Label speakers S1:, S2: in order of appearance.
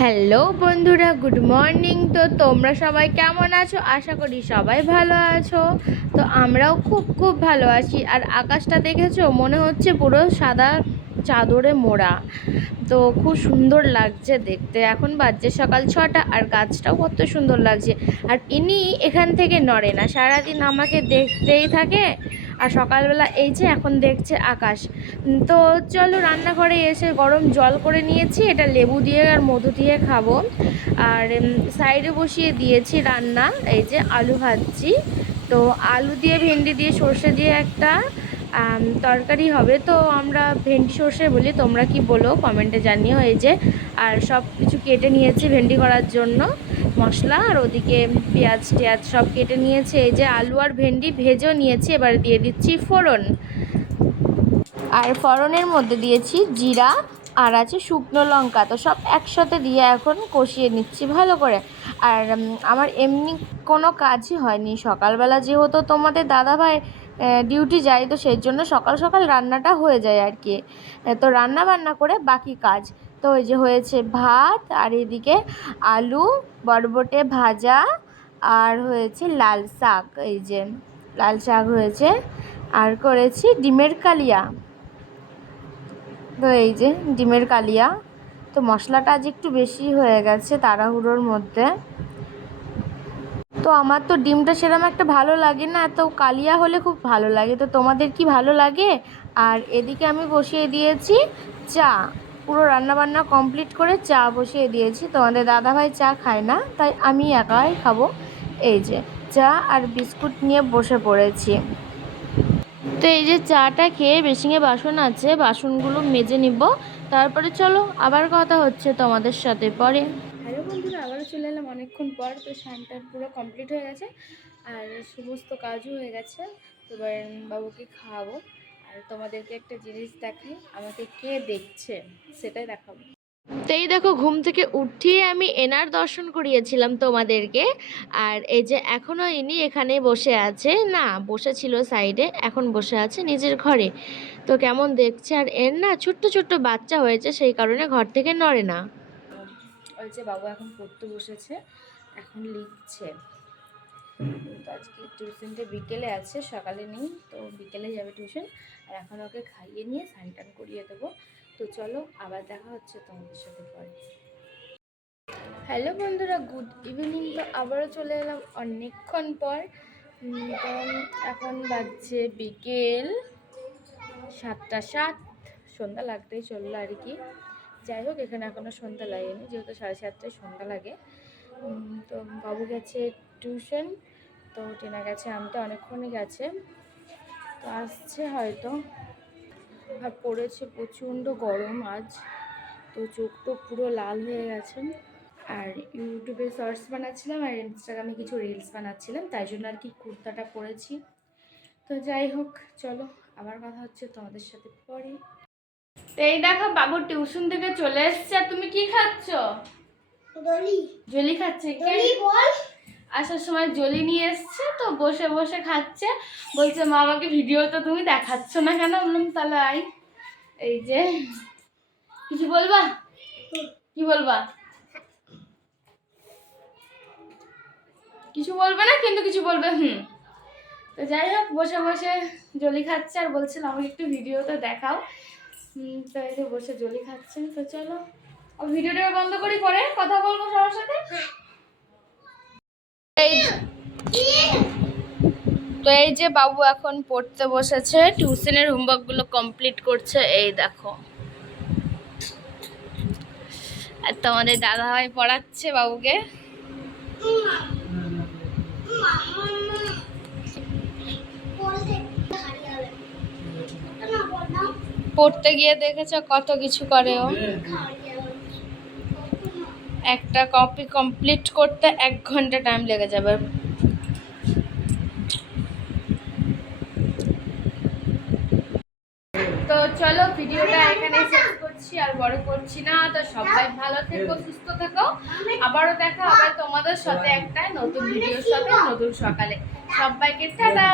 S1: Hello বন্ধুরা, good morning. তো তোমরা সবাই কেমন আছো? আশা করি সবাই ভালো আছো। তো আমরাও খুব খুব ভালো আছি। আর আকাশটা দেখেছ? মনে হচ্ছে পুরো সাদা চাদরে মোড়া। তো খুব সুন্দর লাগছে দেখতে। এখন বাজছে সকাল ছটা আর গাছটাও কত সুন্দর লাগছে। আর ইনি এখান থেকে নড়ে না। সারাদিন আমাকে দেখতেই থাকে। আর সকালবেলা এই যে এখন দেখছে আকাশ। তো চলো রান্নাঘরে এসে গরম জল করে নিয়েছি, এটা লেবু দিয়ে আর মধু দিয়ে খাব। আর সাইডে বসিয়ে দিয়েছি রান্না, এই যে আলু ভাজছি। তো আলু দিয়ে, ভেন্ডি দিয়ে, সর্ষে দিয়ে একটা তরকারি হবে। তো আমরা ভেন্ডি সর্ষে বলি, তোমরা কি বলো? কমেন্টে জানিও এই যে। আর সব কিছু কেটে নিয়েছি ভেন্ডি করার জন্য। মশলা আর ওদিকে পেঁয়াজ টেয়াজ সব কেটে নিয়েছে। এই যে আলু আর ভেন্ডি ভেজেও নিয়েছি। এবার দিয়ে দিচ্ছি ফোড়ন। আর ফোড়নের মধ্যে দিয়েছি জিরা আর আছে শুকনো লঙ্কা। তো সব একসাথে দিয়ে এখন কষিয়ে নিচ্ছি ভালো করে। আর আমার এমনি কোনো কাজই হয়নি। সকালবেলা যেহেতু তোমাদের দাদাভাই ডিউটি যায় তো সেই জন্য সকাল সকাল রান্নাটা হয়ে যায় আর কি। তো রান্না বান্না করে বাকি কাজ। তো ওই যে হয়েছে ভাত, আর এদিকে আলু বরবটে ভাজা, আর হয়েছে লাল শাক। এই যে লাল শাক হয়েছে, আর করেছি ডিমের কালিয়া। তো এই যে ডিমের কালিয়া। তো মশলাটা আজ একটু বেশি হয়ে গেছে তাড়াহুড়োর মধ্যে। তো আমার তো ডিমটা সেরকম একটা ভালো লাগে না, তো কালিয়া হলে খুব ভালো লাগে। তো তোমাদের কি ভালো লাগে? আর এদিকে আমি বসিয়ে দিয়েছি চা। পুরো রান্নাবান্না কমপ্লিট করে চা বসিয়ে দিয়েছি। তোমাদের দাদাভাই চা খায় না, তাই আমি একাই খাব। এই যে চা আর বিস্কুট নিয়ে বসে পড়েছি। তো এই যে চাটা খেয়ে বেসিংয়ে বাসন আছে, বাসনগুলো মেজে নিব। তারপরে চলো আবার কথা হচ্ছে তোমাদের সাথে পরে। বন্ধুরা আবারও চলে এলাম অনেকক্ষণ পর, তো স্নানটা পুরো কমপ্লিট হয়ে গেছে আর সমস্ত কাজও হয়ে গেছে। তো বাবুকে খাওয়াবো। আর তোমাদেরকে একটা জিনিস দেখাই, আমাকে কে দেখছে সেটাই দেখাবো। তো এই দেখো, ঘুম থেকে উঠিয়ে আমি এনার দর্শন করিয়েছিলাম তোমাদেরকে। আর এই যে এখনও ইনি এখানে বসে আছে, না, বসে ছিল সাইডে এখন বসে আছে নিজের ঘরে। তো কেমন দেখছে? আর এর না ছোট্ট ছোট্ট বাচ্চা হয়েছে, সেই কারণে ঘর থেকে নড়ে না। যে বাবু এখন পড়তে বসেছে, এখন লিখছে। তো আজকে টিউশনটা বিকেলে আছে, সকালে নেই, তো বিকেলে যাবে টিউশন আর এখন ওকে খাইয়ে নিয়ে স্নান টান করিয়ে দেবো। তো চলো, আবার দেখা হচ্ছে তোমাদের সাথে পরে। হ্যালো বন্ধুরা গুড ইভিনিং তো আবারও চলে এলাম অনেকক্ষণ পর। তো এখন বাজছে বিকেল সাতটা সাত। সন্ধ্যা লাগতেই চলল আর কি। যাই হোক, এখানে এখনও সন্ধ্যা লাগেনি, যেহেতু সাড়ে সাতটায় সন্ধ্যা লাগে। তো বাবু গেছে টিউশন, তো টেনা গেছে আনতে অনেকক্ষণই গেছে। তো আসছে হয়তো। আর পড়েছে প্রচণ্ড গরম আজ, তো চোখ তো পুরো লাল হয়ে গেছে। আর ইউটিউবে শর্টস বানাচ্ছিলাম, আর ইনস্টাগ্রামে কিছু রিলস বানাচ্ছিলাম, তাই জন্য আর কি কুর্তাটা পরেছি। তো যাই হোক, চলো, আবার কথা হচ্ছে তোমাদের সাথে পরে। তো এই দেখো বাবু টিউশন থেকে চলে এসছে আর তুমি কি খাচ্ছ? জলি খাচ্ছে কে?
S2: বল।
S1: আসার সময় জলি নিয়ে এসছে তো বসে বসে খাচ্ছে। বলছে মা আমাকে ভিডিও তো তুমি দেখাচ্ছ না কেন? বললাম তাহলে আই এই যে কিছু বলবা? কি বলবা? কিছু বলবে না কিন্তু কিছু বলবে হুম। তো যাই হোক বসে বসে জলি খাচ্ছে আর বলছিল আমাকে একটু ভিডিওতে দেখাও। হুম, তো এই যে বসে জলি খাচ্ছে তো চলো ভিডিওটা বন্ধ করি পরে কথা বলব সবার সাথে তো এই যে বাবু এখন পড়তে বসেছে টিউশনের হোমওয়ার্কগুলো কমপ্লিট করছে এই দেখো আর তোমাদের দাদাভাই পড়াচ্ছে বাবুকে পড়তে গিয়ে দেখেছ কত কিছু করে ও? একটা কপি কমপ্লিট করতে এক ঘণ্টা টাইম লেগে যাবে। তো চলো ভিডিওটা এখানে শেষ করছি, আর বড় করছি না। তো সবাই ভালো থেকো, সুস্থ থেকো। আবারও দেখা হবে তোমাদের সাথে একটা নতুন ভিডিওর সাথে, নতুন সকালে। সবাইকে টাটা।